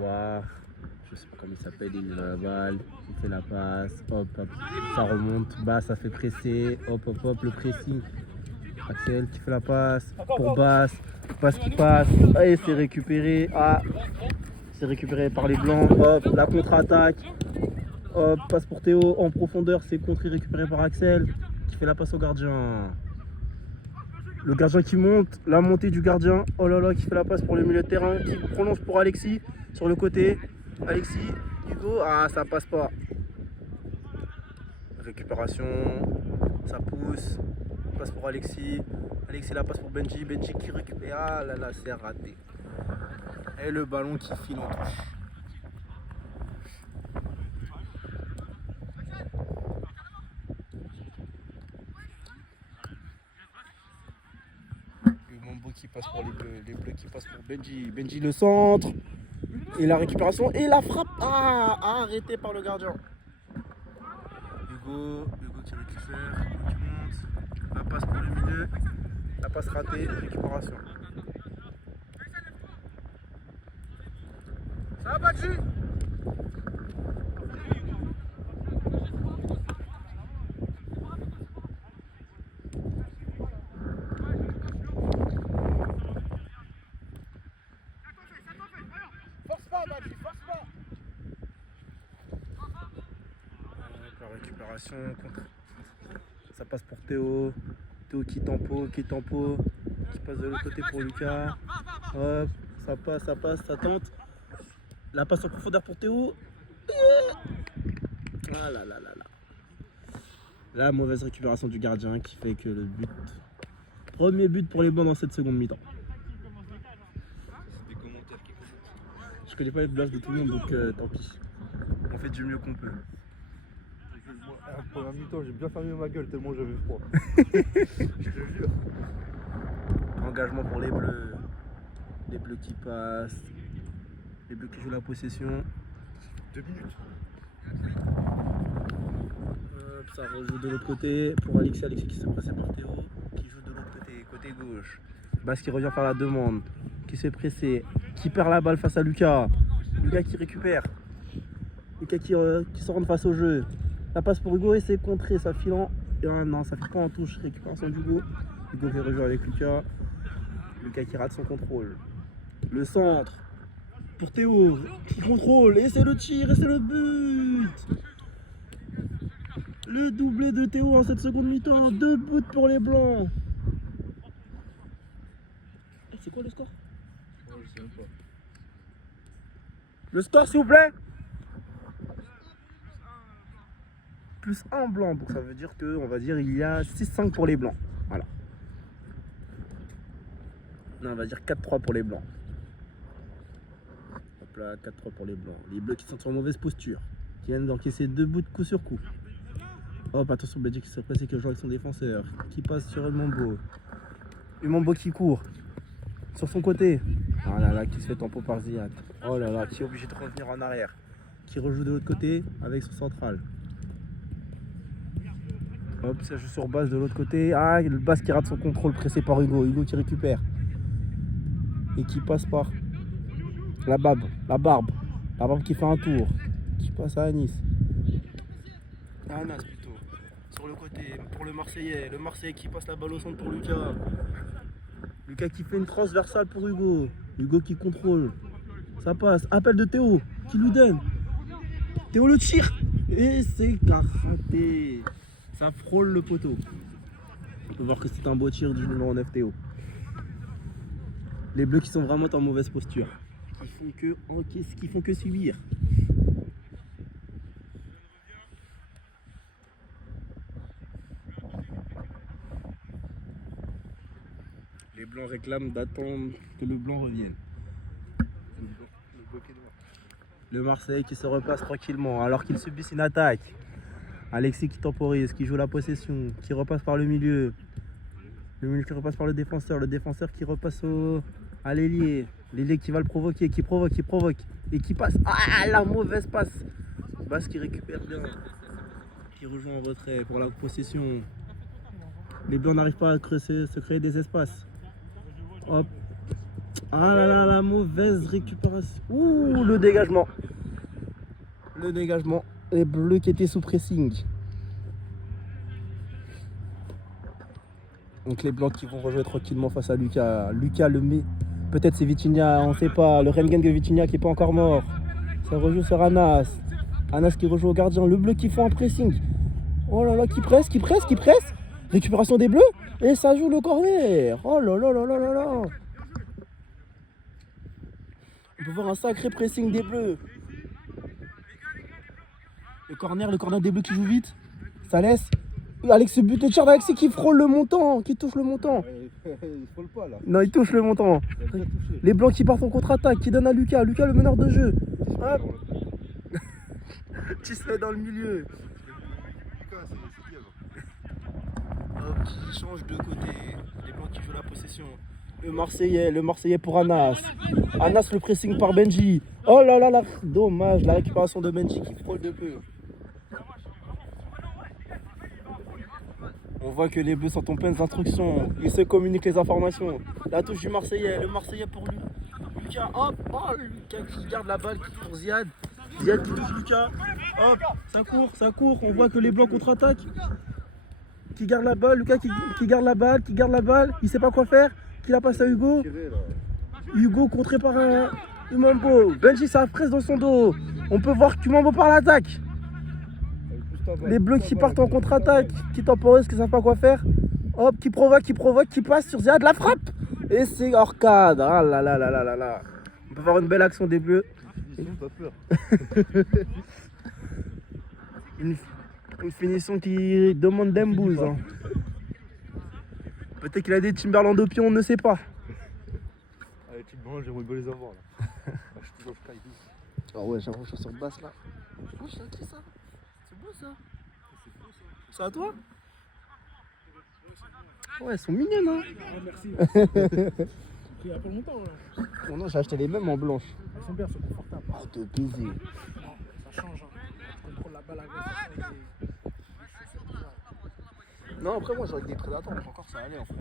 voir. Je sais pas comment il s'appelle, il est dans la balle, il fait la passe, hop, hop, ça remonte, bas, ça fait presser, hop, hop, hop, le pressing. Axel qui fait la passe pour Basse, passe qui passe, et c'est récupéré, c'est récupéré par les Blancs, hop, la contre-attaque, hop, passe pour Théo, en profondeur, c'est contré, récupéré par Axel, qui fait la passe au gardien. Le gardien qui monte, la montée du gardien, oh là là, qui fait la passe pour le milieu de terrain, qui prolonge pour Alexis, sur le côté, Alexis, Hugo, ça passe pas. Récupération, ça pousse, passe pour Alexis, Alexis la passe pour Benji, Benji qui récupère, ah là là, c'est raté. Et le ballon qui file en touche. Le Mambo qui passe pour les bleus qui passent pour Benji, Benji le centre, et la récupération, et la frappe, arrêtée par le gardien. Hugo qui récupère, Hugo qui monte, la passe pour le milieu, la passe ratée, récupération. Ça va Badji? Force pas Badji, force pas. La récupération contre. Ça passe pour Théo. Théo qui tempo, qui passe de l'autre côté pour Lucas. Hop, ça passe, ça tente. La passe en profondeur pour Théo. Ah là là là là. La mauvaise récupération du gardien qui fait que le but. Premier but pour les Blancs dans cette seconde mi-temps. C'est des commentaires qui commentent. Je connais pas les blagues de tout le monde donc tant pis. On fait du mieux qu'on peut. En première mi-temps, j'ai bien fermé ma gueule tellement j'avais froid. Je te jure. Engagement pour les Bleus. Les Bleus qui passent. Les Bleus qui jouent la possession. 2 minutes. Ça rejoue de l'autre côté pour Alexis qui se presse par Théo. Qui joue de l'autre côté gauche. Basse qui revient faire la demande. Qui se fait presser. Qui perd la balle face à Lucas. Lucas qui récupère. Lucas qui se rend face au jeu. La passe pour Hugo et c'est contré, ça file en. Non, ça fait pas en touche, récupération d'Hugo. Hugo fait rejouer avec Lucas. Lucas qui rate son contrôle. Le centre pour Théo qui contrôle et c'est le tir et c'est le but. Le doublé de Théo en cette seconde mi-temps. 2 buts pour les Blancs. C'est quoi le score? Oh, je sais même pas. Le score s'il vous plaît? Plus 1 blanc, donc ça veut dire que, on va dire, il y a 6-5 pour les Blancs. Voilà. Non, on va dire 4-3 pour les Blancs. Hop là, 4-3 pour les Blancs. Les Bleus qui sont en mauvaise posture, qui viennent d'encaisser 2 buts coup sur coup. Hop, attention, Benji qui se presse et qui joue avec son défenseur, qui passe sur Umambo. Umambo qui court sur son côté. Ah là là, qui se fait tempo par Ziad. Oh là là, qui est obligé de revenir en arrière. Qui rejoue de l'autre côté avec son central. Hop, ça joue sur Basse de l'autre côté. Ah, le Basse qui rate son contrôle pressé par Hugo. Hugo qui récupère. Et qui passe par la barbe. La barbe qui fait un tour. Qui passe à Anis. Anas plutôt. Sur le côté pour le Marseillais. Le Marseillais qui passe la balle au centre pour Lucas. Lucas qui fait une transversale pour Hugo. Hugo qui contrôle. Ça passe. Appel de Théo. Qui lui donne. Théo le tire. Et c'est raté. Ça frôle le poteau. On peut voir que c'est un beau tir du numéro 9 Théo. Les Bleus qui sont vraiment en mauvaise posture. Qui font que subir. Les Blancs réclament d'attendre que le Blanc revienne. Le Marseille qui se replace tranquillement alors qu'ils subissent une attaque. Alexis qui temporise, qui joue la possession, qui repasse par le milieu. Le milieu qui repasse par le défenseur qui repasse à l'ailier. L'ailier qui va le provoquer, qui provoque et qui passe. Ah, la mauvaise passe. Basse qui récupère bien, qui rejoint en retrait pour la possession. Les Blancs n'arrivent pas à se créer des espaces. Hop. Ah là là, la mauvaise récupération. Ouh, le dégagement. Le dégagement. Les bleus qui étaient sous pressing. Donc les blancs qui vont rejouer tranquillement face à Lucas. Lucas le met. Peut-être c'est Vitinha, on sait pas. Le Rengen de Vitinha qui est pas encore mort. Ça rejoue sur Anas. Anas qui rejoue au gardien. Le bleu qui fait un pressing. Oh là là, qui presse. Récupération des bleus. Et ça joue le corner. Oh là là là là là là. On peut voir un sacré pressing des bleus. Le corner des bleus qui joue vite. Ça laisse. Alexis but de tir d'Alexis qui frôle le montant, qui touche le montant. Il frôle pas là. Non, il touche le montant. Il a bien touché. Les blancs qui partent en contre-attaque, qui donnent à Lucas. Lucas le meneur de jeu. Hop. Tu se mets dans le milieu. Lucas, c'est Diego. Hop, qui change de côté. Les blancs qui jouent la possession. Le Marseillais pour Anas. Anas le pressing par Benji. Oh là là là, dommage, la récupération de Benji qui frôle de peu. On voit que les bleus sont en pleine instructions. Ils se communiquent les informations. La touche du Marseillais, le Marseillais pour lui. Lucas, hop, oh, Lucas qui garde la balle pour Ziad. Ziad qui touche Lucas. Hop, ça court. On voit que les blancs contre-attaquent. Qui garde la balle, Lucas qui garde la balle. Il sait pas quoi faire. Qui la passe à Hugo. Hugo contré par un Umambo. Benji ça presse dans son dos. On peut voir qu'Umambo par l'attaque. Les bleus qui partent en contre-attaque, qui temporisent, qui savent pas quoi faire. Hop, qui provoque, qui passe sur Ziad, la frappe. Et c'est hors cadre. Ah là là là là là là. On peut voir une belle action des bleus. T'as peur. Une finition qui demande d'embouze. Hein. Peut-être qu'il a des Timberland au pied, on ne sait pas. Allez, Timberland, j'aimerais bien les avoir là. Je te offre Sky. Ah ouais, j'avoue, chaussure basse là. Oh, c'est qui ça? C'est beau ça. C'est à toi? Ouais, elles sont mignonnes hein. Ah, merci. Il y a pas longtemps là. Oh non, j'ai acheté les mêmes en blanche. Elles sont bien, elles sont confortables. Oh, de baiser. Non, ça change. Hein. Tu contrôles la balle avec ça change des chaussettes bizarres. Non, après moi j'aurais des prédateurs, donc encore ça allait en fait.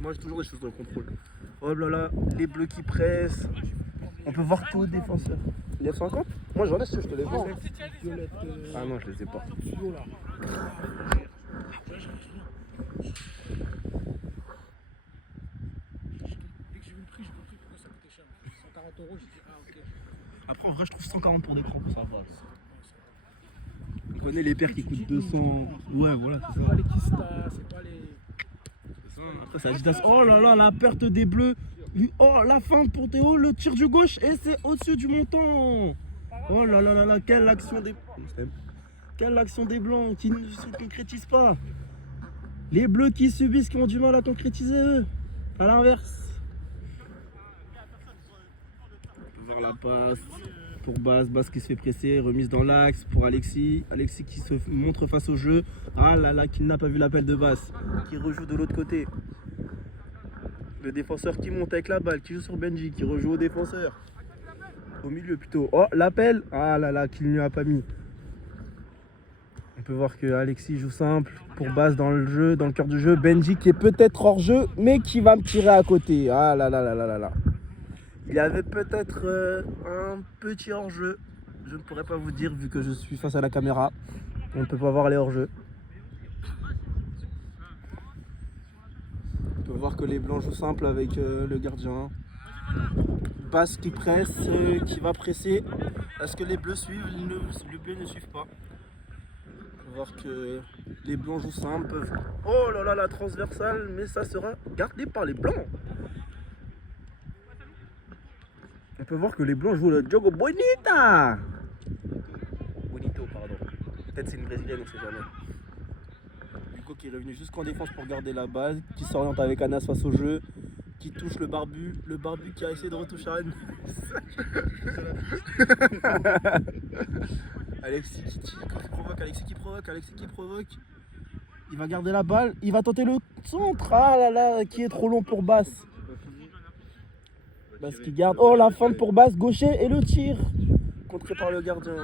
Moi j'ai toujours des choses dans le contrôle. Oh là là, les bleus qui pressent. On peut voir tout défenseur. Il y a 50? Moi j'en ai si je te les vends. Violette. Ah non, je les ai pas. Fluo là. Dès que j'ai vu le prix, j'ai compris pourquoi ça coûtait cher. 140 €, j'ai dit ah ok. Après en vrai je trouve 140 pour des crampes, ça va. On connaît les paires qui coûtent 200. Ouais voilà, c'est C'est ça. pas les Kista, c'est pas les. Après ça agite. Oh là là, la perte des bleus. Oh la feinte pour Théo, le tir du gauche et c'est au-dessus du montant. Oh là là là là, quelle action des blancs qui ne se concrétise pas. Les bleus qui subissent, qui ont du mal à concrétiser eux. À l'inverse. On peut voir la passe pour Basse qui se fait presser, remise dans l'axe pour Alexis. Alexis qui se montre face au jeu. Ah là là, qui n'a pas vu l'appel de Basse, qui rejoue de l'autre côté. Le défenseur qui monte avec la balle, qui joue sur Benji, qui rejoue au défenseur. Au milieu plutôt. Oh, l'appel. Ah là là, qu'il ne lui a pas mis. On peut voir que Alexis joue simple pour Basse dans le jeu, dans le cœur du jeu. Benji qui est peut-être hors jeu, mais qui va me tirer à côté. Ah là là là là là là. Il y avait peut-être un petit hors-jeu. Je ne pourrais pas vous dire vu que je suis face à la caméra. On ne peut pas voir les hors-jeux. On peut voir que les blancs jouent simple avec le gardien. Basse qui presse, qui va presser. Est-ce que les bleus suivent? Les bleus ne suivent pas. On peut voir que les blancs jouent simple. Oh là là, la transversale, mais ça sera gardé par les blancs. On peut voir que les blancs jouent le Diogo Bonita. Bonito, pardon. Peut-être c'est une brésilienne, on sait jamais. Hugo qui est revenu jusqu'en défense pour garder la balle, qui s'oriente avec Anas face au jeu, qui touche le barbu qui a essayé de retoucher Anas. Alexis qui provoque. Il va garder la balle, il va tenter le centre. Ah là là, qui est trop long pour Basse. Basse qui garde. Oh la feinte pour Basse, gaucher et le tir. Contré par le gardien.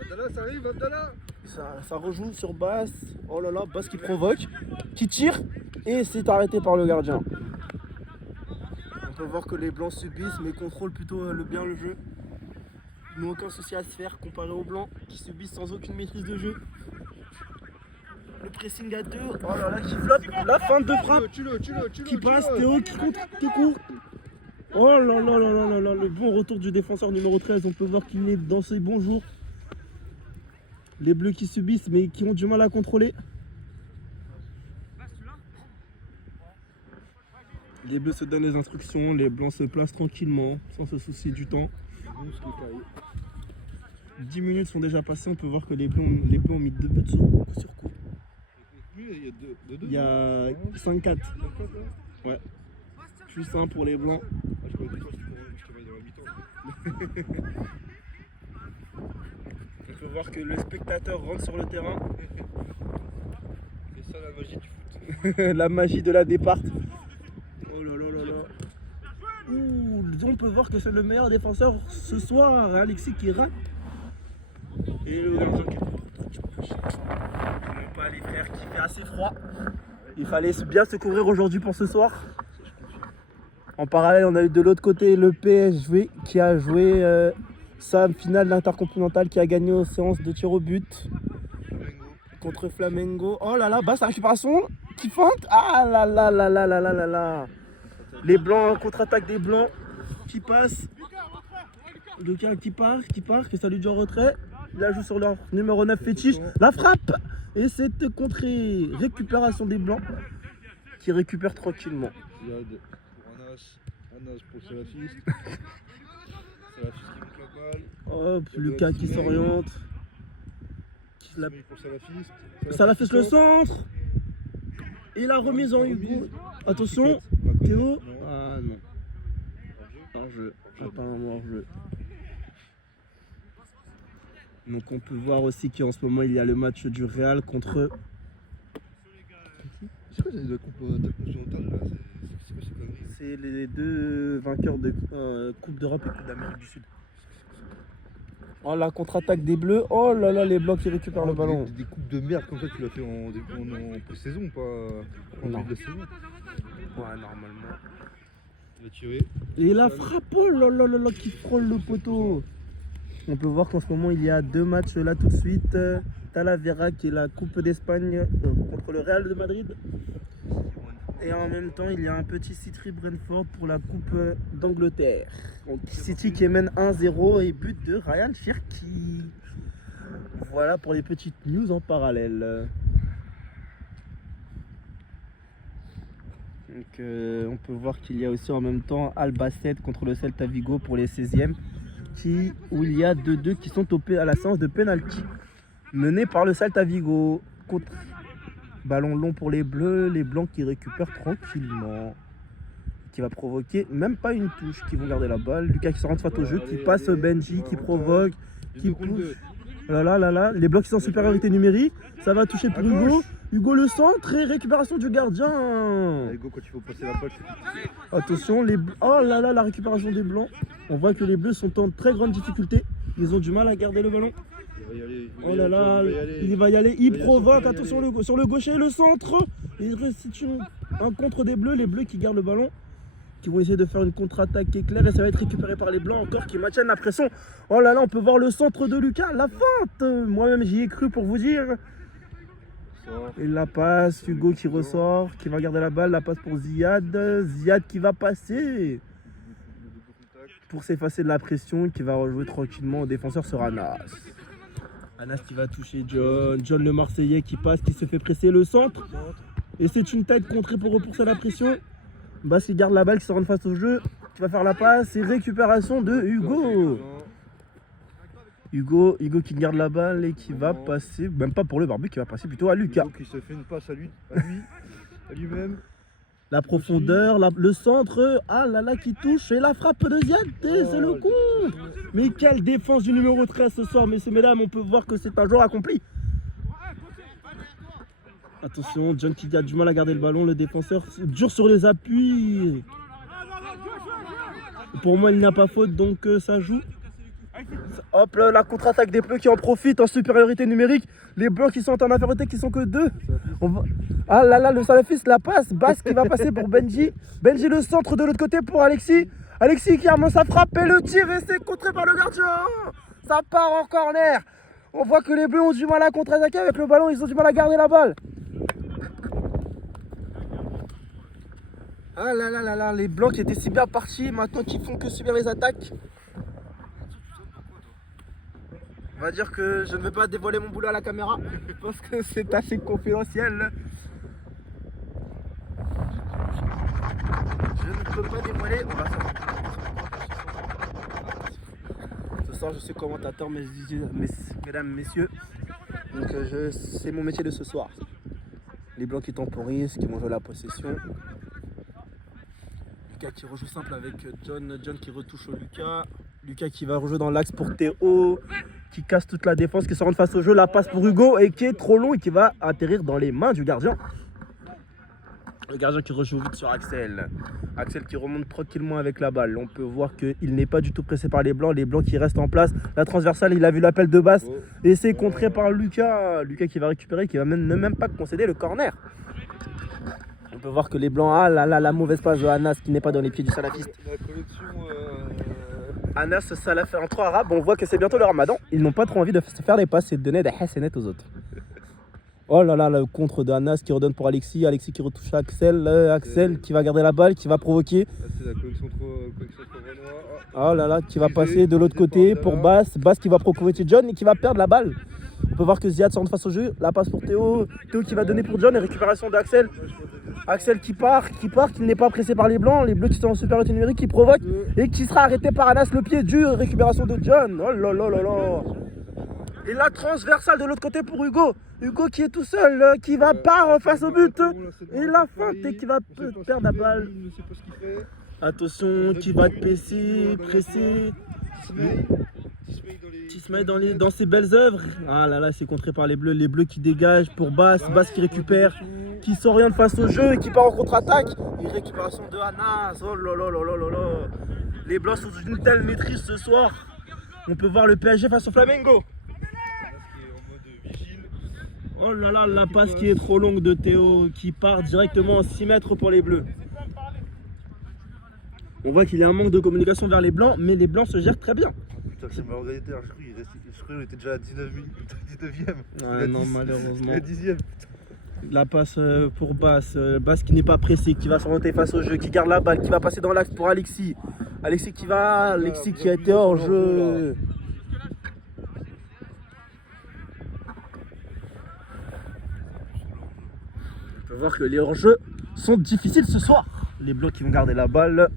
Abdallah, ça arrive, Abdallah. Ça rejoue sur Basse. Oh là là, Basse qui provoque, qui tire et c'est arrêté par le gardien. peut voir que les blancs subissent mais contrôlent plutôt bien le jeu. Ils n'ont aucun souci à se faire comparé aux blancs qui subissent sans aucune maîtrise de jeu. Le pressing à 2, oh là là, qui flotte, la fin de frappe qui passe, Théo qui contre, qui court. Oh là là là là là là, le bon retour du défenseur numéro 13, on peut voir qu'il est dans ses bons jours. Les bleus qui subissent mais qui ont du mal à contrôler. Les bleus se donnent les instructions, les blancs se placent tranquillement, sans se soucier du temps. 10 minutes sont déjà passées, on peut voir que les bleus ont mis 2 buts sur coup. Il y a 5-4. Ouais. Plus 1 pour les blancs. On peut voir que le spectateur rentre sur le terrain. C'est ça la magie du foot. La magie de la départe. Oh là là là là. Ouh, on peut voir que c'est le meilleur défenseur ce soir, Alexis qui rate. Et le gardien qui pas les frères, qui fait assez froid. Il fallait bien se couvrir aujourd'hui pour ce soir. En parallèle, on a eu de l'autre côté le PSV qui a joué sa finale d'intercontinental, qui a gagné aux séances de tir au but contre Flamengo. Oh là là, basse la récupération qui feinte. Ah là là là là là là là là. Les blancs, contre-attaque des blancs qui passent. Lucas qui part, que ça lui dit en retrait. Il la joue sur leur numéro 9 fétiche. La frappe. Et c'est contré. Récupération des blancs qui récupèrent tranquillement. Ziad pour Anas pour Salafiste. Salafiste qui monte la balle. Hop, Lucas qui s'oriente. Pour Salafiste. Salafiste le centre. Et la remise en Hugo. Attention, Théo. Ah non. Hors-jeu. Apparemment hors-jeu. Donc on peut voir aussi qu'en ce moment il y a le match du Real contre... C'est quoi la coupe intercontinentale là? C'est quoi cette connerie? C'est les deux vainqueurs de Coupe d'Europe et Coupe d'Amérique du Sud. Oh la contre-attaque des bleus. Oh là là, les blancs qui récupèrent le ballon. Des coupes de merde comme ça, tu l'as fait en pré-saison, pas en début de saison. Ouais, normalement. Il va tirer. Et la frappe, oh là là là là, qui frôle le poteau. On peut voir qu'en ce moment il y a 2 matchs là tout de suite. Talavera qui est la Coupe d'Espagne contre le Real de Madrid. Et en même temps il y a un petit City Brentford pour la Coupe d'Angleterre. Donc City qui mène 1-0 et but de Ryan Cherki. Voilà pour les petites news en parallèle. Donc, on peut voir qu'il y a aussi en même temps Albacete contre le Celta Vigo pour les 16e. Où il y a 2-2 qui sont à la séance de penalty mené par le Celta Vigo. Ballon long pour les bleus, les blancs qui récupèrent tranquillement, qui va provoquer même pas une touche, qui vont garder la balle. Lucas qui se rend face au jeu, qui passe Benji, qui provoque, qui pousse. Là là là là, les blancs qui sont en supériorité numérique, ça va toucher pour Hugo. Hugo le centre et récupération du gardien. Hugo, quand il faut passer la balle, c'est... Attention, oh là là, la récupération des blancs. On voit que les bleus sont en très grande difficulté. Ils ont du mal à garder le ballon. Oh là là, il va y aller. Il provoque, attention sur le gaucher, le centre. Et c'est un contre des bleus, les bleus qui gardent le ballon, qui vont essayer de faire une contre-attaque éclair et ça va être récupéré par les blancs encore qui maintiennent la pression. Oh là là, on peut voir le centre de Lucas, la feinte. Moi-même j'y ai cru pour vous dire. Et la passe, Hugo qui ressort, qui va garder la balle, la passe pour Ziad. Ziad qui va passer pour s'effacer de la pression, qui va rejouer tranquillement. Au défenseur sera Anas. Anas qui va toucher John. John le Marseillais qui passe, qui se fait presser le centre. Et c'est une tête contrée pour repousser la pression. Bass qui garde la balle, qui se rend face au jeu, qui va faire la passe. Et récupération de Hugo. Hugo qui garde la balle et qui va passer, même pas pour le barbu, qui va passer plutôt à Lucas. Hugo qui se fait une passe à lui-même. La profondeur, le centre, ah là là qui touche et la frappe de Ziad, c'est le coup. Mais quelle défense du numéro 13 ce soir, messieurs, mesdames, on peut voir que c'est un joueur accompli. Attention, John qui a du mal à garder le ballon, le défenseur dur sur les appuis. Pour moi, il n'y a pas faute, donc ça joue. Hop là, la contre-attaque des bleus qui en profite en supériorité numérique. Les blancs qui sont en infériorité, qui sont que 2. Ah là là, le salafiste la passe. Basse qui va passer pour Benji. Benji le centre de l'autre côté pour Alexis. Alexis qui arme sa frappe et le tir et c'est contré par le gardien. Ça part en corner. On voit que les bleus ont du mal à contre-attaquer avec le ballon. Ils ont du mal à garder la balle. Ah là là là là, les blancs qui étaient si bien partis, maintenant qui font que subir les attaques. On va dire que je ne vais pas dévoiler mon boulot à la caméra parce que c'est assez confidentiel. Je ne peux pas dévoiler. On va faire. Ce soir, je suis commentateur, mesdames, messieurs. Donc, c'est mon métier de ce soir. Les blancs qui temporisent, qui vont jouer la possession. Lucas qui rejoue simple avec John. John qui retouche au Lucas. Lucas qui va rejouer dans l'axe pour Théo. Qui casse toute la défense, qui se rend face au jeu. La passe pour Hugo et qui est trop long et qui va atterrir dans les mains du gardien. Le gardien qui rejoue vite sur Axel. Axel qui remonte tranquillement avec la balle. On peut voir qu'il n'est pas du tout pressé par les blancs. Les blancs qui restent en place. La transversale, il a vu l'appel de basse. Et c'est contré par Lucas. Lucas qui va récupérer, qui va même pas concéder le corner. On peut voir que les blancs, ah là là, la mauvaise passe de Anas qui n'est pas dans les pieds du salafiste. La collection. Anas, Salaf en 3 arabes, on voit que c'est bientôt le ramadan. Ils n'ont pas trop envie de se faire des passes et de donner des hassanettes aux autres. Oh là là, le contre de Anas qui redonne pour Alexis. Alexis qui retouche à Axel. Axel qui va garder la balle, qui va provoquer. C'est la collection trop Oh là là, qui va passer de l'autre côté pour Basse. Basse qui va provoquer John et qui va perdre la balle. On peut voir que Ziad sort face au jeu. La passe pour Théo. Théo qui va donner pour John et récupération d'Axel. Axel qui part, qui n'est pas pressé par les blancs. Les bleus qui sont en supériorité numérique, qui provoquent et qui sera arrêté par Anas, le pied dur. Récupération de John. Oh là là là là. Et la transversale de l'autre côté pour Hugo. Hugo qui est tout seul, qui va part face au but. Et la feinte et qui va perdre la balle. Attention, qui va être pressé. Tismaï dans ses belles œuvres. Ah là là, c'est contré par les bleus qui dégagent pour Basse qui récupère, qui s'oriente face au jeu et qui part en contre-attaque. Et récupération de Anas. Oh là là là là là. Les blancs sont d'une telle maîtrise ce soir. On peut voir le PSG face au Flamengo. Oh là là, la passe qui est trop longue de Théo, qui part directement en 6 mètres pour les bleus. On voit qu'il y a un manque de communication vers les blancs, mais les blancs se gèrent très bien. Putain, j'ai mal regardé, je crois qu'il était déjà à 19e. Ah non, malheureusement. Il est 10e. La passe pour Basse, Basse qui n'est pas pressé, qui va s'orienter face au jeu, qui garde la balle, qui va passer dans l'axe pour Alexis. Alexis qui a été hors jeu. On peut voir que les hors-jeux sont difficiles ce soir. Les blancs qui vont garder la balle.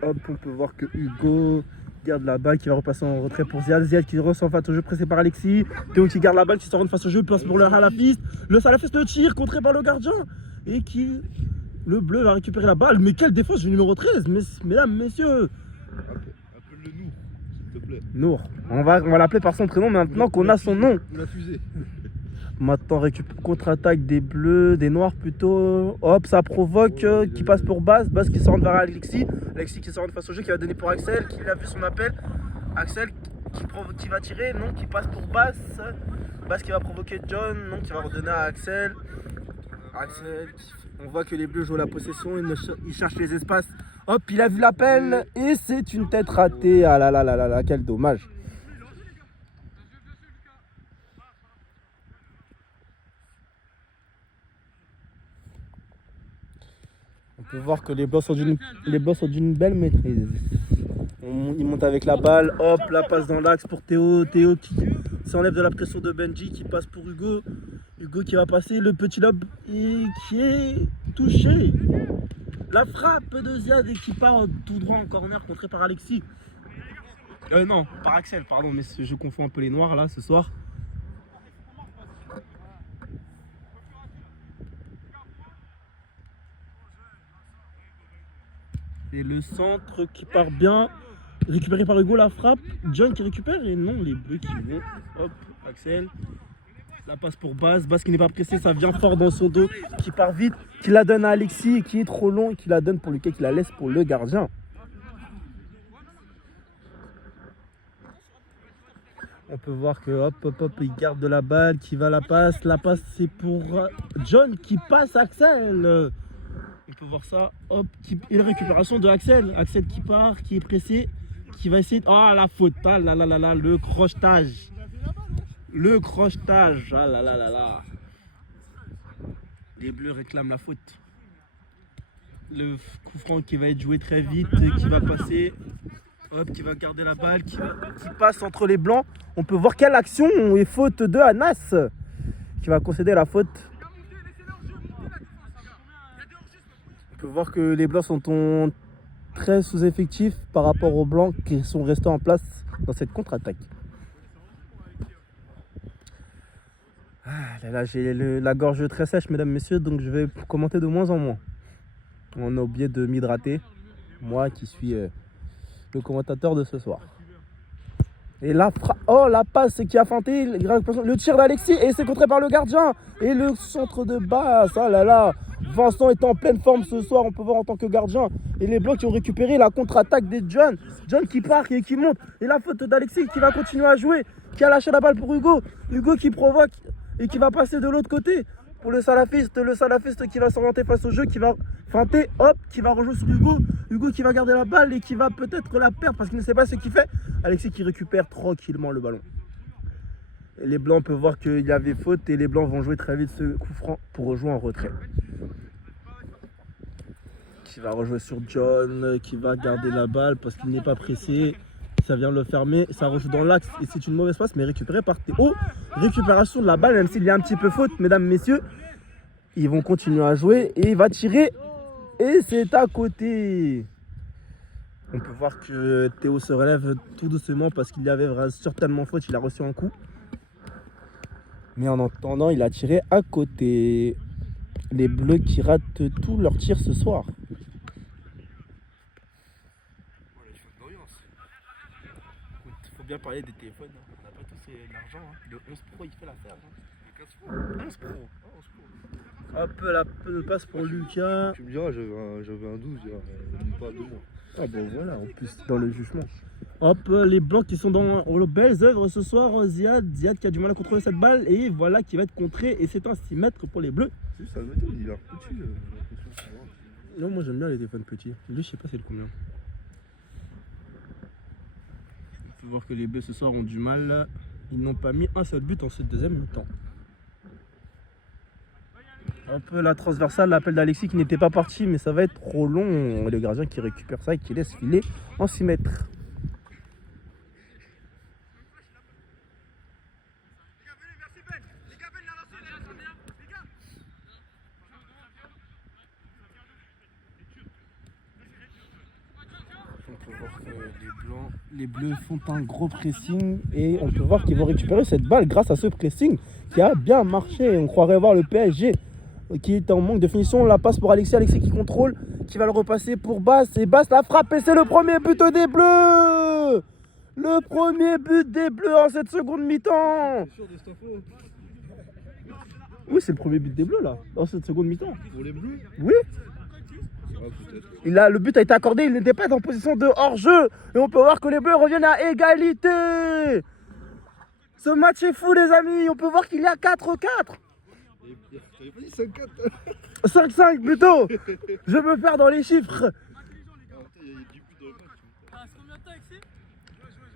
Hop, on peut voir que Hugo garde la balle, qui va repasser en retrait pour Ziad. Ziad qui ressent face au jeu, pressé par Alexis. Théo qui garde la balle, qui s'oriente face au jeu, passe pour le salafiste. Le salafiste le tire, contré par le gardien. Et qui... Le bleu va récupérer la balle. Mais quelle défense du numéro 13, mesdames, messieurs. Appelle-le Nour, s'il te plaît. Nour. On va l'appeler par son prénom maintenant qu'on a son nom. La fusée. Maintenant, contre-attaque des bleus, des noirs plutôt. Hop, ça provoque, qui passe pour Basse qui s'oriente vers Alexis. Alexis qui s'oriente face au jeu, qui va donner pour Axel, qui a vu son appel. Axel qui va tirer, non, qui passe pour Basse qui va provoquer John, non, qui va redonner à Axel. Axel, on voit que les bleus jouent la possession, ils cherchent les espaces. Hop, il a vu l'appel et c'est une tête ratée. Ah là là là là là, quel dommage. On peut voir que les blancs sont d'une belle maîtrise. Ils montent avec la balle, hop, la passe dans l'axe pour Théo. Théo qui s'enlève de la pression de Benji, qui passe pour Hugo. Hugo qui va passer, le petit lob et qui est touché. La frappe de Ziad et qui part tout droit en corner, contré par Alexis. Non, par Axel, pardon, mais je confonds un peu les noirs là ce soir. Et le centre qui part bien, récupéré par Hugo, la frappe. John qui récupère et non, les bleus qui vont. Hop, Axel. La passe pour Baz. Baz qui n'est pas pressé, ça vient fort dans son dos, qui part vite, qui la donne à Alexis, qui est trop long, et qui la donne pour Lucas, qui la laisse pour le gardien. On peut voir que hop, il garde de la balle, qui va la passe. La passe, c'est pour John qui passe Axel. On peut voir ça, hop, et la récupération de Axel. Axel qui part, qui est pressé, qui va essayer. Oh, la faute, ah là là là là, le crochetage. Le crochetage, ah là là là là. Les Bleus réclament la faute. Le coup franc qui va être joué très vite, qui va passer. Hop, qui va garder la balle, qui passe entre les blancs. On peut voir quelle action et faute de Anas qui va concéder la faute. On peut voir que les blancs sont très sous-effectifs par rapport aux blancs qui sont restés en place dans cette contre-attaque. Ah, là, j'ai la gorge très sèche, mesdames, messieurs, donc je vais commenter de moins en moins. On a oublié de m'hydrater, moi qui suis le commentateur de ce soir. Et là, la passe qui a feinté, le tir d'Alexis, et c'est contré par le gardien. Et le centre de Baz, ah là là. Vincent est en pleine forme ce soir, on peut voir en tant que gardien. Et les Blancs qui ont récupéré la contre-attaque des John. John qui part et qui monte. Et la faute d'Alexis qui va continuer à jouer, qui a lâché la balle pour Hugo. Hugo qui provoque et qui va passer de l'autre côté. Pour le salafiste qui va s'orienter face au jeu, qui va feinter, hop, qui va rejouer sur Hugo. Hugo qui va garder la balle et qui va peut-être la perdre parce qu'il ne sait pas ce qu'il fait. Alexis qui récupère tranquillement le ballon. Et les Blancs peuvent voir qu'il y avait faute et les Blancs vont jouer très vite ce coup franc pour rejouer en retrait. Qui va rejouer sur John, qui va garder la balle parce qu'il n'est pas pressé. Ça vient le fermer, ça rejoue dans l'axe et c'est une mauvaise passe mais récupérée par Théo. Récupération de la balle, même s'il y a un petit peu faute, mesdames, messieurs. Ils vont continuer à jouer et il va tirer et c'est à côté. On peut voir que Théo se relève tout doucement parce qu'il y avait certainement faute, il a reçu un coup. Mais en attendant, il a tiré à côté. Les Bleus qui ratent tous leurs tirs ce soir. Bien parler des téléphones, on n'a pas tous l'argent, hein. Le 11 Pro il fait l'affaire. Hein. Le 11 Pro. Hop, la passe pour Lucas. Tu me diras, j'avais un 12 il y a pas 2 mois. Ah bon voilà, en plus dans le jugement. Hop, les Blancs qui sont dans aux belles œuvres ce soir. Ziad qui a du mal à contrôler cette balle et voilà qui va être contré et c'est un 6 mètres pour les Bleus. C'est ça, le méthode, il a petit. Non, moi j'aime bien les téléphones petits. Lui, je sais pas c'est le combien. On peut voir que les Bleus ce soir ont du mal. Ils n'ont pas mis un seul but en ce deuxième mi-temps. Un peu la transversale, l'appel d'Alexis qui n'était pas parti, mais ça va être trop long. Le gardien qui récupère ça et qui laisse filer en 6 mètres. On peut voir que les Bleus font un gros pressing et on peut voir qu'ils vont récupérer cette balle grâce à ce pressing qui a bien marché. On croirait voir le PSG qui est en manque de finition. La passe pour Alexis, Alexis qui contrôle, qui va le repasser pour Baz. Et Baz la frappe et c'est le premier but des Bleus. Le premier but des Bleus en cette seconde mi-temps. T'es sûr de cette info? Oui, c'est le premier but des Bleus là, dans cette seconde mi-temps. Pour les Bleus? Oui. Ouais, peut-être. Le but a été accordé, il n'était pas en position de hors-jeu. Et on peut voir que les Bleus reviennent à égalité. Ce match est fou les amis, on peut voir qu'il y a 4-4. T'avais pas dit 5-4? 5-5 plutôt. Je me perds dans les chiffres.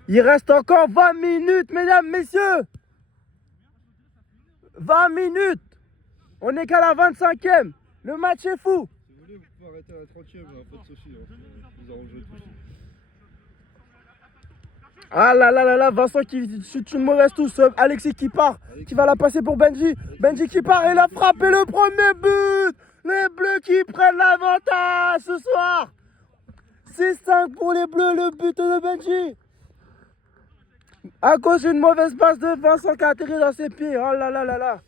Il reste encore 20 minutes, mesdames, messieurs. 20 minutes. On n'est qu'à la 25e. Le match est fou. Si vous voulez, vous pouvez arrêter à la 30e, mais pas de soucis. Nous avons joué tout de suite. Ah là là là là, Vincent qui chute une mauvaise touche. Alexis qui part, qui va la passer pour Benji. Benji qui part et la frappe et le premier but. Les Bleus qui prennent l'avantage ce soir. 6-5 pour les Bleus, le but de Benji. À cause d'une mauvaise passe de Vincent qui a atterri dans ses pieds. Oh là là là là.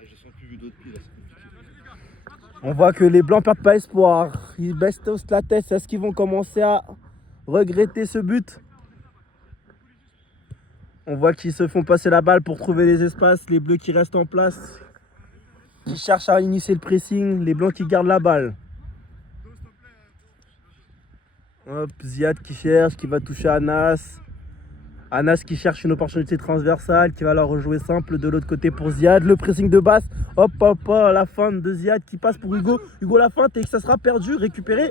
Je sens plus vu d'autres pieds là, c'est compliqué. On voit que les Blancs perdent pas espoir. Ils baissent tous la tête. Est-ce qu'ils vont commencer à regretter ce but. On voit qu'ils se font passer la balle pour trouver les espaces. Les bleus qui restent en place, qui cherchent à initier le pressing. Les blancs qui gardent la balle. Hop, Ziad qui cherche, qui va toucher Anas. Anas qui cherche une opportunité transversale, qui va la rejouer simple de l'autre côté pour Ziad. Le pressing de basse. Hop, hop, hop, la feinte de Ziad qui passe pour Hugo. Hugo la feinte et ça sera perdu, récupéré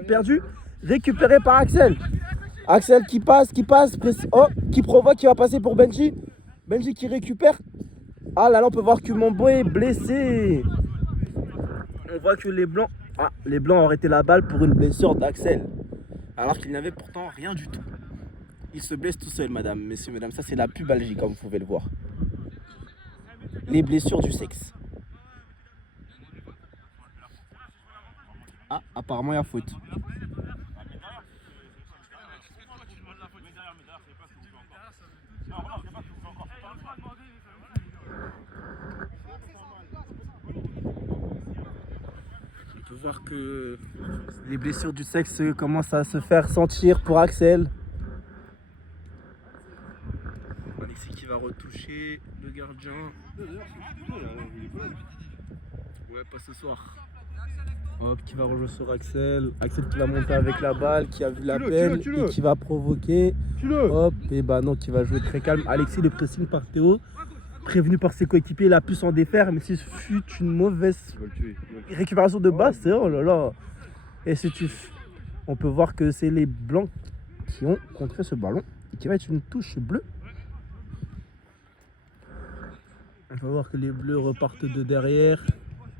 par Axel. Axel qui passe, oh, qui provoque, qui va passer pour Benji. Benji qui récupère. Ah là là, on peut voir que Mambo est blessé. On voit que les blancs ont arrêté la balle pour une blessure d'Axel. Alors qu'il n'avait pourtant rien du tout. Il se blesse tout seul, madame, messieurs, mesdames. Ça, c'est la pubalgie, comme vous pouvez le voir. Les blessures du sexe. Ah, apparemment, il y a faute. On peut voir que les blessures du sexe commencent à se faire sentir pour Axel. Alexis qui va retoucher le gardien. Ouais, pas ce soir. Hop, qui va rejouer sur Axel. Axel qui va monter avec la balle, qui a vu l'appel et qui va provoquer. Hop, et bah non, qui va jouer très calme. Alexis, le pressing par Théo. Prévenu par ses coéquipiers, il a pu s'en défaire, mais ce fut une mauvaise récupération de base. C'est oh là là. Et on peut voir que c'est les blancs qui ont contré ce ballon et qui va être une touche bleue. On va voir que les bleus repartent de derrière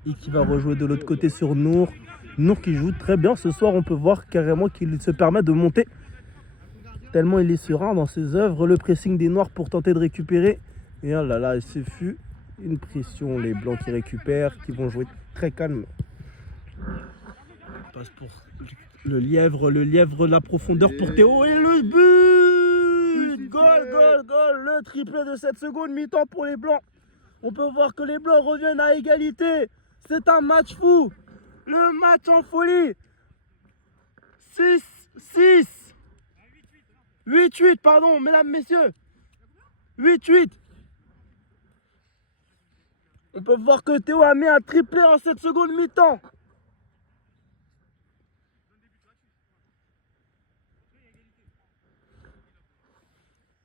et qui va rejouer de l'autre côté sur Nour. Nour qui joue très bien ce soir. On peut voir carrément qu'il se permet de monter tellement il est serein dans ses œuvres. Le pressing des noirs pour tenter de récupérer. Et oh là là, ce fut une pression. Les blancs qui récupèrent, qui vont jouer très calme. On passe pour le lièvre de la profondeur pour Théo. Et le but! Goal, goal, goal! Le triplé de cette seconde mi-temps pour les blancs. On peut voir que les blancs reviennent à égalité. C'est un match fou. Le match en folie. 6-6. 8-8, pardon, mesdames, messieurs. 8-8. On peut voir que Théo a mis un triplé en cette seconde mi-temps.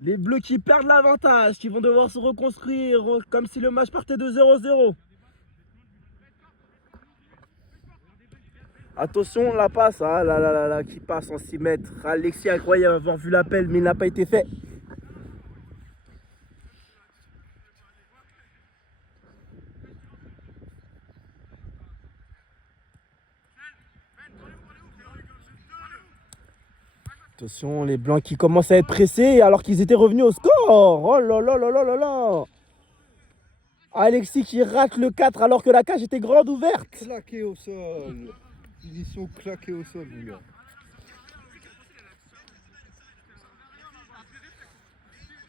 Les bleus qui perdent l'avantage, qui vont devoir se reconstruire comme si le match partait de 0-0. Attention, la passe, ah là là là là, qui passe en 6 mètres. Alexis incroyable avoir vu l'appel, mais il n'a pas été fait. Attention, les blancs qui commencent à être pressés alors qu'ils étaient revenus au score. Oh là là là là là là. Alexis qui rate le 4 alors que la cage était grande ouverte. Claqué au sol. Finition claquée au sol, mon gars.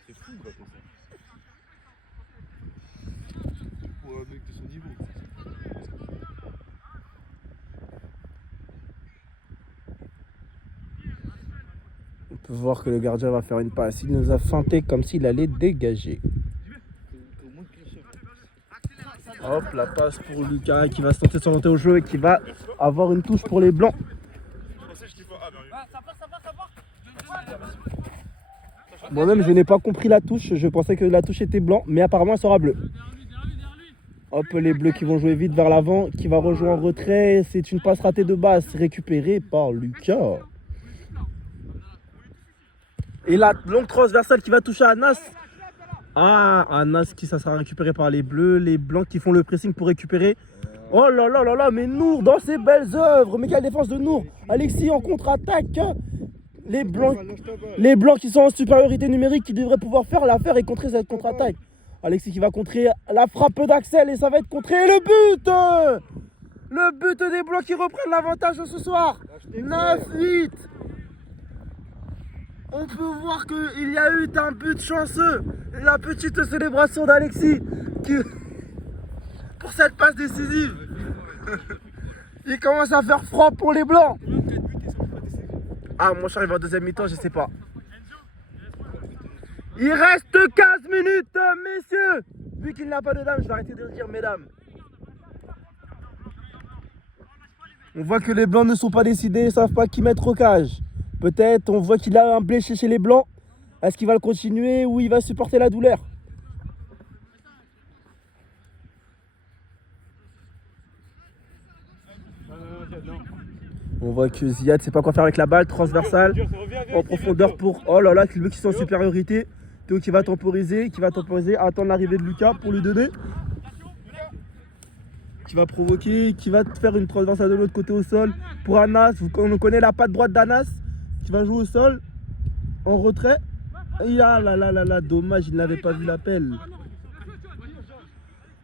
C'est fou, quoi, ça. Pour un mec de son niveau. On peut voir que le gardien va faire une passe. Il nous a feinté comme s'il allait dégager. Hop, la passe pour Lucas qui va se tenter de s'orienter au jeu et qui va avoir une touche pour les blancs. Moi-même, je n'ai pas compris la touche. Je pensais que la touche était blanc, mais apparemment, elle sera bleue. Hop, les bleus qui vont jouer vite vers l'avant, qui va rejouer en retrait. C'est une passe ratée de base récupérée par Lucas. Et la longue transversale qui va toucher Anas. Ah, Anas qui ça sera récupéré par les bleus. Les blancs qui font le pressing pour récupérer. Oh là là là là, mais Nour dans ses belles œuvres. Mais quelle défense de Nour. Alexis en contre-attaque. Les blancs qui sont en supériorité numérique, qui devraient pouvoir faire l'affaire et contrer cette contre-attaque. Alexis qui va contrer la frappe d'Axel et ça va être contré. Et le but! Le but des blancs qui reprennent l'avantage ce soir. 9-8. On peut voir qu'il y a eu un but chanceux. La petite célébration d'Alexis pour cette passe décisive. Il commence à faire froid pour les blancs. Ah, moi je suis arrivé en deuxième mi-temps, je sais pas. Il reste 15 minutes, messieurs. Vu qu'il n'a pas de dames, je vais arrêter de le dire, mesdames. On voit que les blancs ne sont pas décidés, ils ne savent pas qui mettre au cage. Peut-être on voit qu'il a un blessé chez les blancs. Est-ce qu'il va le continuer ou il va supporter la douleur? On voit que Ziad ne sait pas quoi faire avec la balle, transversale, en profondeur pour... Oh là là, Kilbe qui sont en supériorité. Théo qui va temporiser, attendre l'arrivée de Lucas pour lui donner. Qui va provoquer, qui va faire une transversale de l'autre côté au sol. Pour Anas, on connaît la patte droite d'Anas, qui va jouer au sol, en retrait. Et ah là là là là, dommage, il n'avait pas vu l'appel.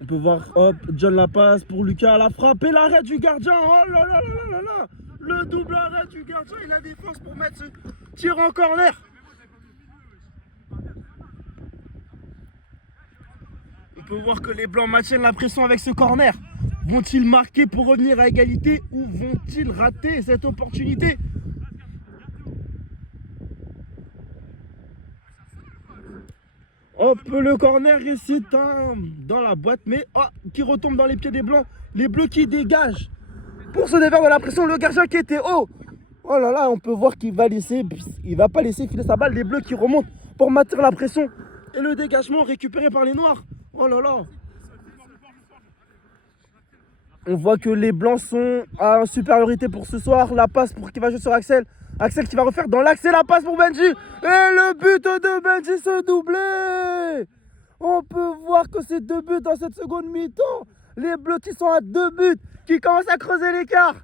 On peut voir, hop, John la passe pour Lucas, la frappe et l'arrêt du gardien. Oh là là là là là. Le double arrêt du gardien, il a des forces pour mettre ce tir en corner. On peut voir que les blancs maintiennent la pression avec ce corner. Vont-ils marquer pour revenir à égalité ou vont-ils rater cette opportunité? Hop, le corner réussit dans la boîte, mais qui retombe dans les pieds des blancs. Les bleus qui dégagent. Pour se défaire de la pression, le gardien qui était haut. Oh là là, on peut voir qu'il va laisser, il va pas laisser filer sa balle. Les bleus qui remontent pour maintenir la pression. Et le dégagement récupéré par les noirs. Oh là là. On voit que les blancs sont en supériorité pour ce soir. La passe pour qui va jouer sur Axel. Axel qui va refaire dans l'axe et la passe pour Benji. Et le but de Benji se doublé. On peut voir que c'est 2 buts dans cette seconde mi-temps. Les bleus qui sont à 2 buts, qui commencent à creuser l'écart.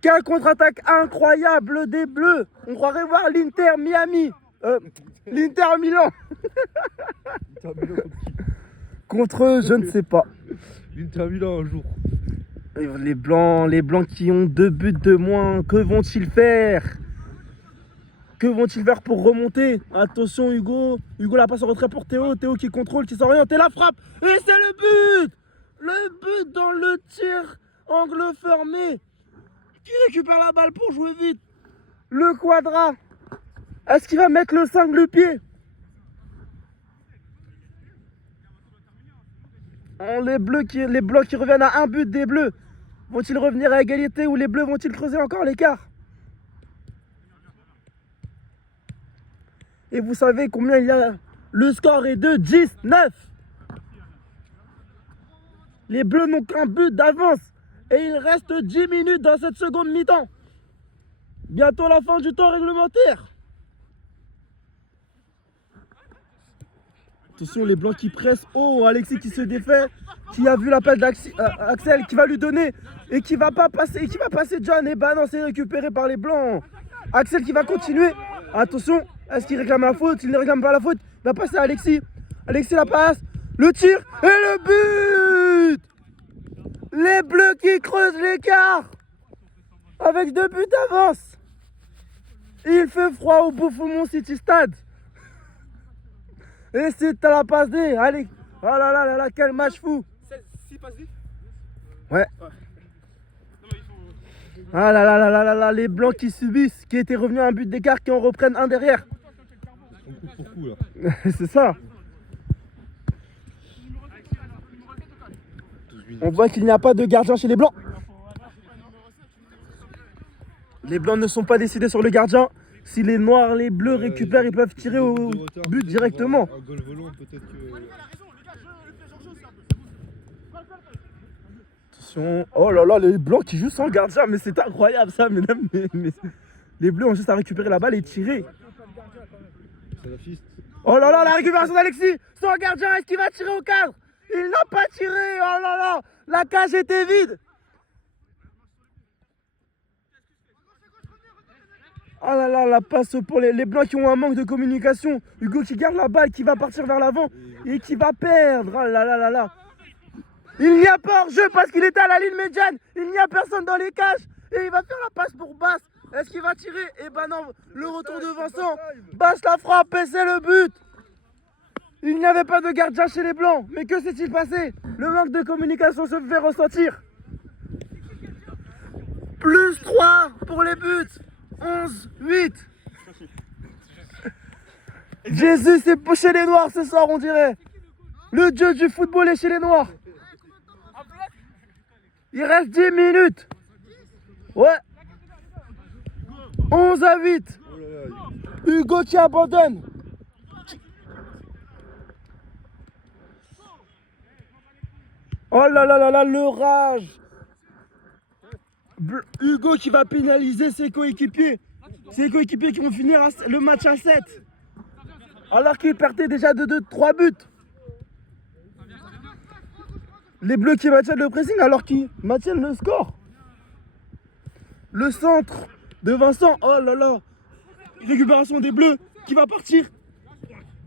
Quel contre-attaque incroyable des bleus. On croirait voir l'Inter Miami. L'Inter Milan. Contre eux, je ne sais pas. L'Inter Milan un jour. Les blancs qui ont 2 buts de moins, que vont-ils faire? Que vont-ils faire pour remonter? Attention Hugo. Hugo la passe en retrait pour Théo. Théo qui contrôle, qui s'oriente et la frappe. Et c'est le but. Le but dans le tir angle fermé. Qui récupère la balle pour jouer vite? Le Quadra. Est-ce qu'il va mettre le single pied? Les blancs qui reviennent à 1 but des bleus. Vont-ils revenir à égalité ou les bleus vont-ils creuser encore l'écart? Et vous savez combien il y a? Le score est de 19. Les bleus n'ont qu'un but d'avance. Et il reste 10 minutes dans cette seconde mi-temps. Bientôt la fin du temps réglementaire. Attention, les blancs qui pressent. Oh, Alexis qui se défait. Qui a vu l'appel d'Axel, qui va lui donner. Et qui va pas passer. Et qui va passer John. Et bah non, c'est récupéré par les blancs. Axel qui va continuer. Attention, est-ce qu'il réclame la faute? Il ne réclame pas la faute. Il va passer à Alexis. Alexis la passe. Le tir. Et le but. Les bleus qui creusent l'écart. Avec 2 buts d'avance. Il fait froid au Beaufort City Stade. Et c'est à la passe D. Allez. Oh là là là là, quel match fou. 6 passes D? Ouais. Ah là là là là là là, les blancs qui subissent, qui étaient revenus à un but d'écart, qui en reprennent un derrière. On coupe pour coup là. C'est ça. On voit qu'il n'y a pas de gardien chez les blancs. Les blancs ne sont pas décidés sur le gardien. Si les noirs, les bleus récupèrent, ils peuvent tirer au but directement. Un goal volant, peut-être que... Attention. Oh là là, les blancs qui jouent sans gardien. Mais c'est incroyable ça, mesdames. Mais les bleus ont juste à récupérer la balle et tirer. Oh là là, la récupération d'Alexis. Sans gardien, est-ce qu'il va tirer au cadre? Il n'a pas tiré. Oh là là, la cage était vide. Oh là là, la passe pour les blancs qui ont un manque de communication. Hugo qui garde la balle, qui va partir vers l'avant et qui va perdre. Oh là là là là. Il n'y a pas hors-jeu parce qu'il était à la ligne médiane. Il n'y a personne dans les cages. Et il va faire la passe pour Basse. Est-ce qu'il va tirer? Eh ben non, le retour de Vincent. Basse la frappe et c'est le but. Il n'y avait pas de gardien chez les blancs. Mais que s'est-il passé? Le manque de communication se fait ressentir. Plus 3 pour les buts. 11-8. Jésus c'est chez les Noirs ce soir, on dirait. Le dieu du football est chez les Noirs. Il reste 10 minutes. Ouais. 11-8. Oh là là, Hugo qui abandonne. Oh là là là là, le rage. Hugo qui va pénaliser ses coéquipiers. Ses coéquipiers qui vont finir le match à 7. Alors qu'il perdait déjà de 3 buts. Les Bleus qui maintiennent le pressing alors qu'ils maintiennent le score. Le centre de Vincent. Oh là là. Récupération des Bleus qui va partir.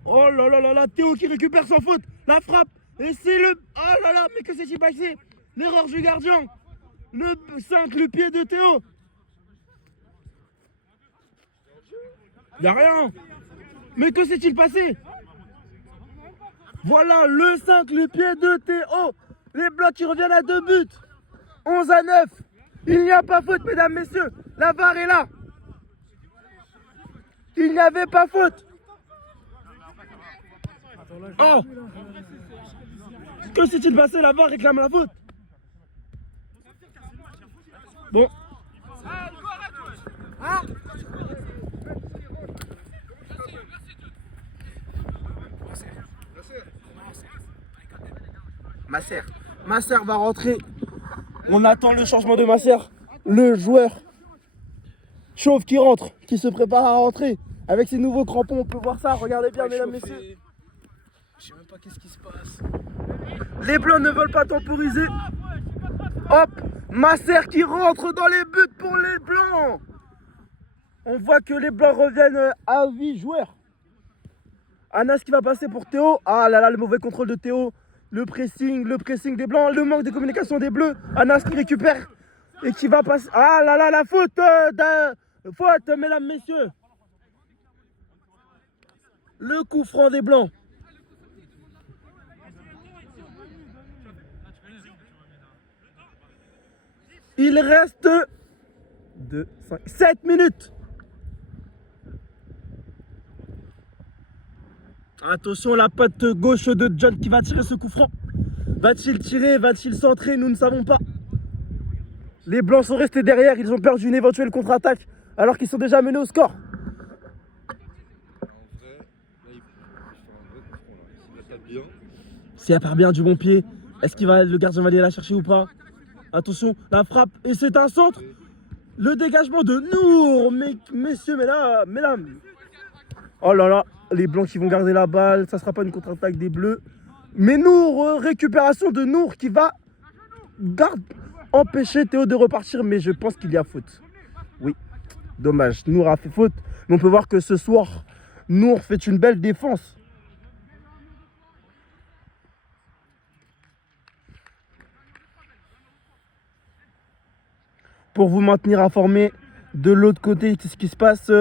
Oh là là là là. Théo qui récupère sans faute. La frappe. Et c'est le... Oh là là. Mais que s'est-il passé? L'erreur du gardien. Le 5, le pied de Théo. Y'a rien. Mais que s'est-il passé? Voilà le 5, le pied de Théo. Les Blancs qui reviennent à 2 buts. 11-9. Il n'y a pas faute, mesdames, messieurs. La VAR est là. Il n'y avait pas faute. Oh. Que s'est-il passé? La VAR réclame la faute. Bon. Masser va rentrer. On attend le changement de Masser. Le joueur chauve qui rentre, qui se prépare à rentrer. Avec ses nouveaux crampons, on peut voir ça. Regardez bien, mesdames, messieurs. Je sais même pas qu'est-ce qui se passe. Les Blancs ne veulent pas temporiser. Hop, Masser qui rentre dans les buts pour les Blancs. On voit que les Blancs reviennent à 8 joueurs. Anas qui va passer pour Théo. Ah là là, le mauvais contrôle de Théo. Le pressing des Blancs, le manque de communication des Bleus. Anas qui récupère et qui va passer. Ah là là, la faute faute, mesdames, messieurs. Le coup franc des Blancs. Il reste 7 minutes. Attention, la patte gauche de John qui va tirer ce coup franc. Va-t-il tirer? Va-t-il centrer? Nous ne savons pas. Les Blancs sont restés derrière. Ils ont perdu une éventuelle contre-attaque alors qu'ils sont déjà menés au score. Si elle part bien du bon pied, est-ce qu'il va, le gardien va aller la chercher ou pas? Attention, la frappe et c'est un centre. Le dégagement de Nour, messieurs, mesdames. Oh là là, les Blancs qui vont garder la balle, ça sera pas une contre-attaque des Bleus. Mais Nour, récupération de Nour qui va empêcher Théo de repartir, mais je pense qu'il y a faute. Oui, dommage, Nour a fait faute. Mais on peut voir que ce soir, Nour fait une belle défense. Pour vous maintenir informé de l'autre côté, c'est ce qui se passe.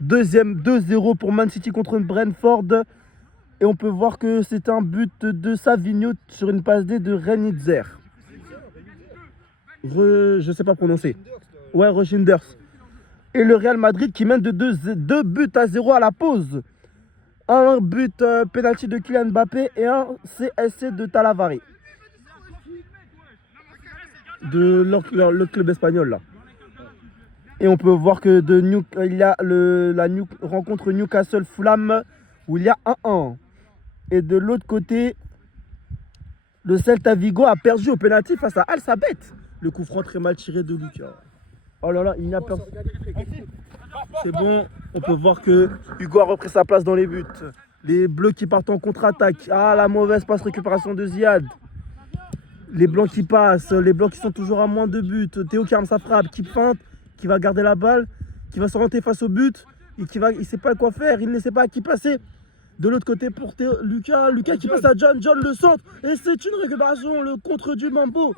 Deuxième 2-0 pour Man City contre Brentford. Et on peut voir que c'est un but de Savigno sur une passe D de Renitzer. Je sais pas prononcer. Ouais, Reschinders. Et le Real Madrid qui mène de 2 buts à 0 à la pause. Un but penalty de Kylian Mbappé et un CSC de Talavare. De le club espagnol là. Et on peut voir que il y a la rencontre Newcastle-Fulham où il y a 1-1. Et de l'autre côté, le Celta Vigo a perdu au pénalty face à Al Sabet. Le coup franc très mal tiré de Lucas. Oh là là, il n'y a personne. C'est bon, on peut voir que Hugo a repris sa place dans les buts. Les Bleus qui partent en contre-attaque. Ah, la mauvaise passe récupération de Ziad. Les Blancs qui passent, les Blancs qui sont toujours à moins de buts. Théo qui arme sa frappe, qui feinte, qui va garder la balle, qui va s'orienter face au but, et il ne sait pas quoi faire, il ne sait pas à qui passer. De l'autre côté pour Théo, Lucas qui passe à John le centre, et c'est une récupération, le contre du Mambo.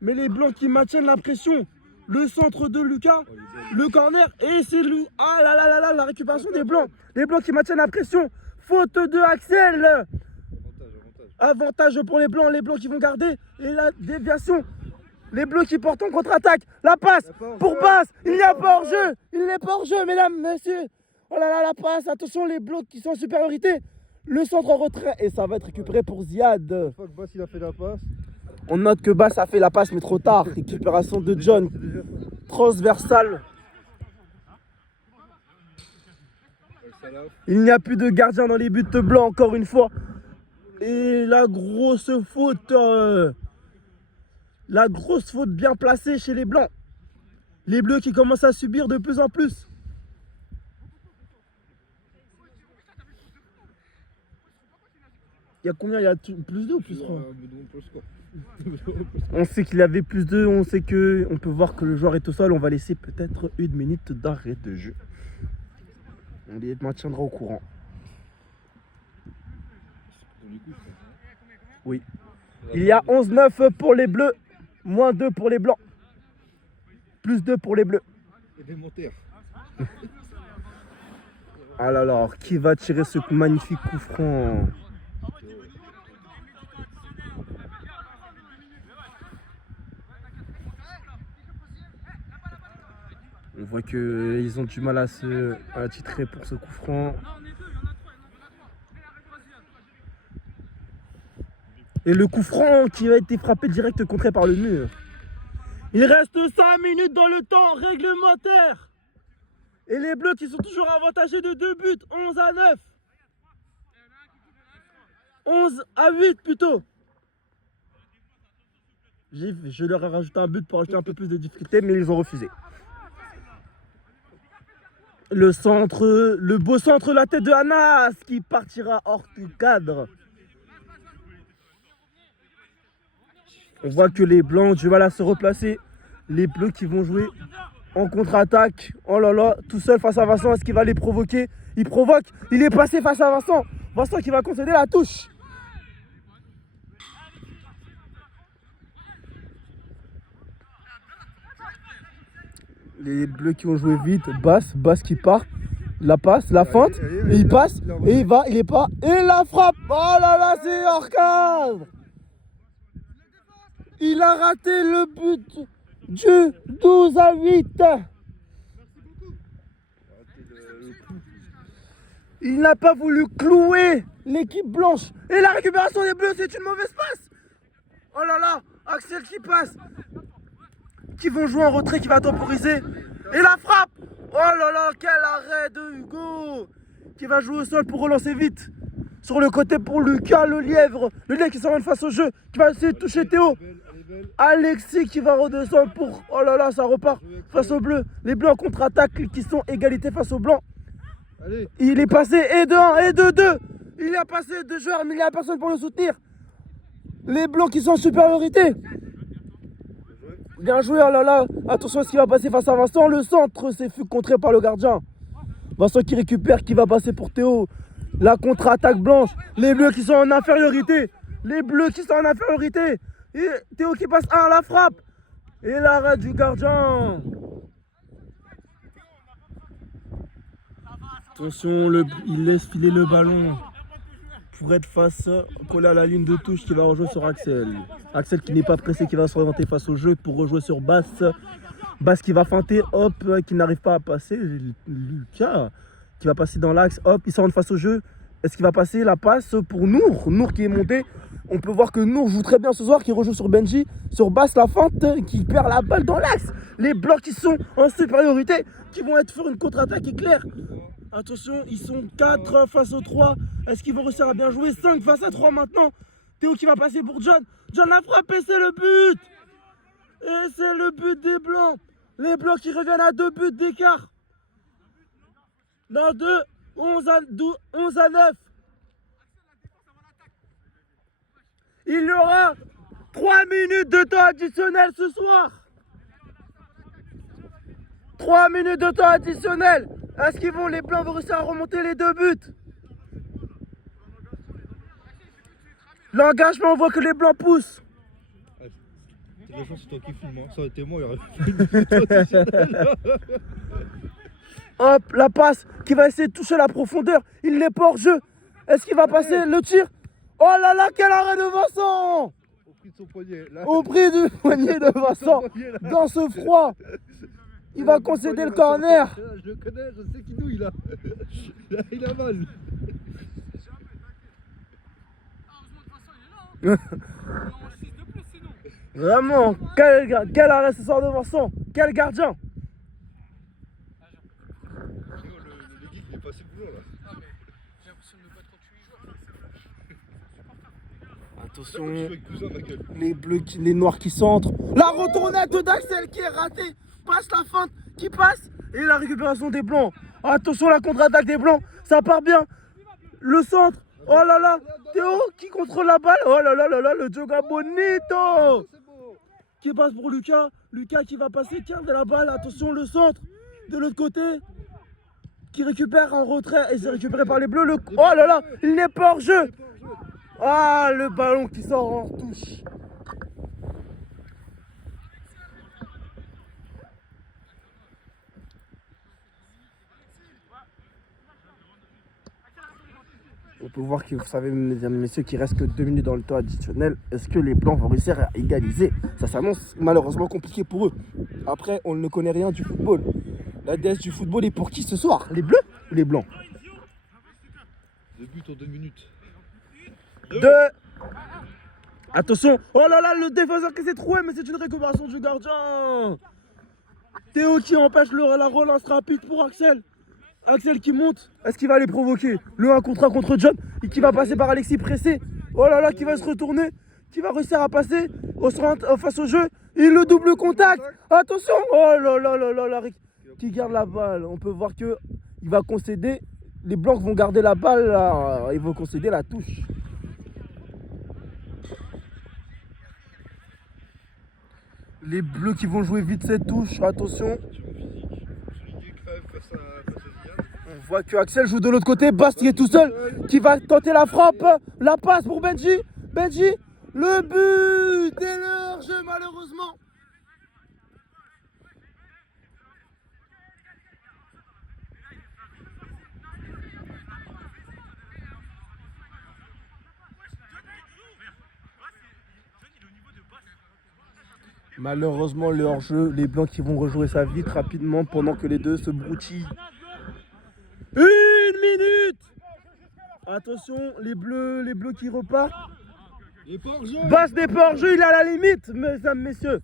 Mais les Blancs qui maintiennent la pression, le centre de Lucas, le corner, et c'est lui. Ah là là là là, la récupération des Blancs. Les Blancs qui maintiennent la pression, faute de Axel. Avantage pour les Blancs qui vont garder, et la déviation. Les Bleus qui portent en contre-attaque. La passe pour Basse. Il n'y a pas hors-jeu. Il n'est pas hors-jeu, mesdames, messieurs. Oh là là, la passe. Attention, les Bleus qui sont en supériorité. Le centre en retrait. Et ça va être récupéré pour Ziad. Une fois que Bass il a fait la passe. On note que Basse a fait la passe, mais trop tard. Récupération de John. C'est déjà ça. Transversale. Salaf. Il n'y a plus de gardien dans les buts blancs, encore une fois. Et la grosse faute. La grosse faute bien placée chez les Blancs. Les Bleus qui commencent à subir de plus en plus. Il y a combien? Il y a plus 2 ou plus 3? On sait qu'il y avait plus 2, on sait que on peut voir que le joueur est au sol. On va laisser peut-être 1 minute d'arrêt de jeu. On les maintiendra au courant. Oui. Il y a 11-9 pour les Bleus, moins 2 pour les Blancs. Plus 2 pour les Bleus. Élémentaire. Ah là là, alors, qui va tirer ce magnifique coup franc? On voit qu'ils ont du mal à titrer pour ce coup franc. Et le coup franc qui a été frappé direct contré par le mur. Il reste 5 minutes dans le temps réglementaire. Et les Bleus qui sont toujours avantagés de 2 buts, 11-9. 11-8 plutôt. Je leur ai rajouté un but pour ajouter un peu plus de difficulté, mais ils ont refusé. Le centre, le beau centre, la tête de Anas qui partira hors du cadre. On voit que les Blancs ont du mal à se replacer. Les Bleus qui vont jouer en contre-attaque. Oh là là, tout seul face à Vincent, est-ce qu'il va les provoquer? Il provoque, il est passé face à Vincent. Vincent qui va concéder la touche. Les Bleus qui ont joué vite, Basse qui part. La passe, la feinte, et il passe, et il va, il est pas, et la frappe. Oh là là, c'est hors cadre. Il a raté le but du 12-8. Il n'a pas voulu clouer l'équipe blanche. Et la récupération des Bleus, c'est une mauvaise passe. Oh là là, Axel qui passe. Qui vont jouer en retrait, qui va temporiser. Et la frappe. Oh là là, quel arrêt de Hugo. Qui va jouer au sol pour relancer vite. Sur le côté pour Lucas, le lièvre. Le lièvre qui s'en face au jeu. Qui va essayer de toucher Théo. Alexis qui va redescendre pour... Oh là là, ça repart face aux Bleus. Les Bleus en contre-attaque qui sont égalité face aux Blancs. Allez. Il est passé et de 1 et de 2. Il a passé 2 joueurs, mais il n'y a personne pour le soutenir. Les Blancs qui sont en supériorité. Bien joué, oh là là. Attention à ce qui va passer face à Vincent. Le centre s'est fait contrer par le gardien. Vincent qui récupère, qui va passer pour Théo. La contre-attaque blanche. Les Bleus qui sont en infériorité. Les Bleus qui sont en infériorité. Et Théo qui passe à la frappe. Et l'arrêt du gardien. Attention, il laisse filer le ballon pour être collé à la ligne de touche qui va rejouer sur Axel. Axel qui n'est pas pressé, qui va s'orienter face au jeu pour rejouer sur Basse. Basse qui va feinter, hop, qui n'arrive pas à passer. Lucas qui va passer dans l'axe, hop, il s'oriente face au jeu. Est-ce qu'il va passer la passe pour Nour? Nour qui est monté. On peut voir que Nour joue très bien ce soir, qui rejoue sur Benji. Sur Basse, la feinte, qui perd la balle dans l'axe. Les Blancs qui sont en supériorité, qui vont être faire une contre-attaque éclair. Attention, ils sont 4 face aux 3. Est-ce qu'ils vont réussir à bien jouer? 5 face à 3 maintenant. Théo qui va passer pour John. John a frappé, c'est le but. Et c'est le but des Blancs. Les Blancs qui reviennent à 2 buts d'écart. Dans 2, 11 à 9. Il y aura 3 minutes de temps additionnel ce soir. 3 minutes de temps additionnel. Est-ce qu'ils vont, les Blancs vont réussir à remonter les 2 buts? L'engagement, on voit que les Blancs poussent. C'est la chance, c'est toi qui filmes. Hein. Ça aurait été moi, il aurait fait une Hop, la passe qui va essayer de toucher la profondeur. Il n'est pas hors jeu. Est-ce qu'il va passer le tir? Oh là là, quel arrêt de Vincent! prix de son poignet. Là, Au prix du poignet de Vincent, son poignet, là. dans ce froid, il va concéder le corner. Là, je le connais, je sais qu'il douille là. Là, il a mal. Vraiment, quel arrêt ce soir de Vincent. Quel gardien. Le geek il est passé boulot là. Ah, mais j'ai l'impression de me battre contre 8 joueurs. Attention, Avec cousin, ma gueule. les bleus, les noirs qui centrent. La retournette d'Axel qui est ratée. Passe la feinte qui passe. Et la récupération des blancs. Attention, la contre-attaque des blancs. Ça part bien. Le centre. Oh là là. Théo qui contrôle la balle. Oh là là là là. Le Joga Bonito. C'est beau. Qui passe pour Lucas. Lucas qui va passer, qui de la balle. Attention, le centre. De l'autre côté. Qui récupère en retrait. Et c'est récupéré par les bleus. Oh là là. Il n'est pas hors jeu. Ah, le ballon qui sort en touche. On peut voir que vous savez, mesdames et messieurs, qu'il reste que 2 minutes dans le temps additionnel. Est-ce que les Blancs vont réussir à égaliser? Ça s'annonce malheureusement compliqué pour eux. Après, on ne connaît rien du football. La déesse du football est pour qui ce soir? Les Bleus ou les Blancs? 2 buts en 2 minutes. 2. Attention. Oh là là, le défenseur qui s'est troué, mais c'est une récupération du gardien. Théo qui empêche la relance rapide pour Axel. Axel qui monte. Est-ce qu'il va les provoquer? Le 1 contre John. Et qui va passer par Alexis pressé. Oh là là, qui va se retourner. Qui va réussir à passer face au jeu. Et le double contact. Attention. Oh là là là là là. Qui garde la balle. On peut voir que il va concéder. Les Blancs vont garder la balle. Là. Ils vont concéder la touche. Les Bleus qui vont jouer vite cette touche. Attention. On voit que Axel joue de l'autre côté, Bast qui est tout seul, qui va tenter la frappe, la passe pour Benji, Benji, le but et le hors-jeu malheureusement. Malheureusement le hors-jeu, les Blancs qui vont rejouer ça vite rapidement pendant que les deux se broutillent. 1 minute. Attention, les bleus qui repartent. Basse des pas hors-jeu, il est à la limite, mesdames, messieurs.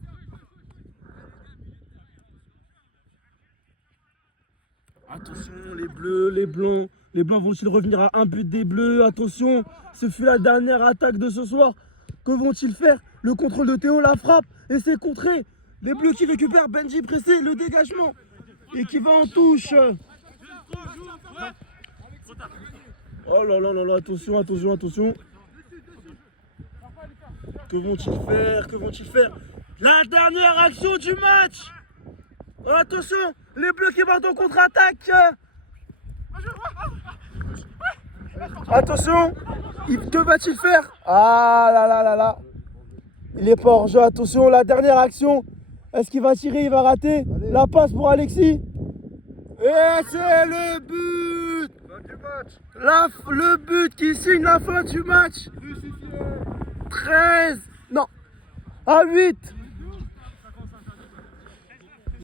Attention, les bleus, les blancs. Les blancs vont-ils revenir à un but des bleus? Attention, ce fut la dernière attaque de ce soir. Que vont-ils faire? Le contrôle de Théo, la frappe, et c'est contré. Les bleus qui récupèrent, Benji pressé, le dégagement. Et qui va en touche. Oh là là là là, attention, attention, attention. Que vont-ils faire? Que vont-ils faire? La dernière action du match. Oh, attention, les bleus qui vont en contre-attaque. Attention, que va-t-il faire? Ah là là là là. Il est pas hors jeu, attention, la dernière action. Est-ce qu'il va tirer? Il va rater. Allez. La passe pour Alexis. Et c'est le but. Le but qui signe la fin du match. 13. Non. À 8.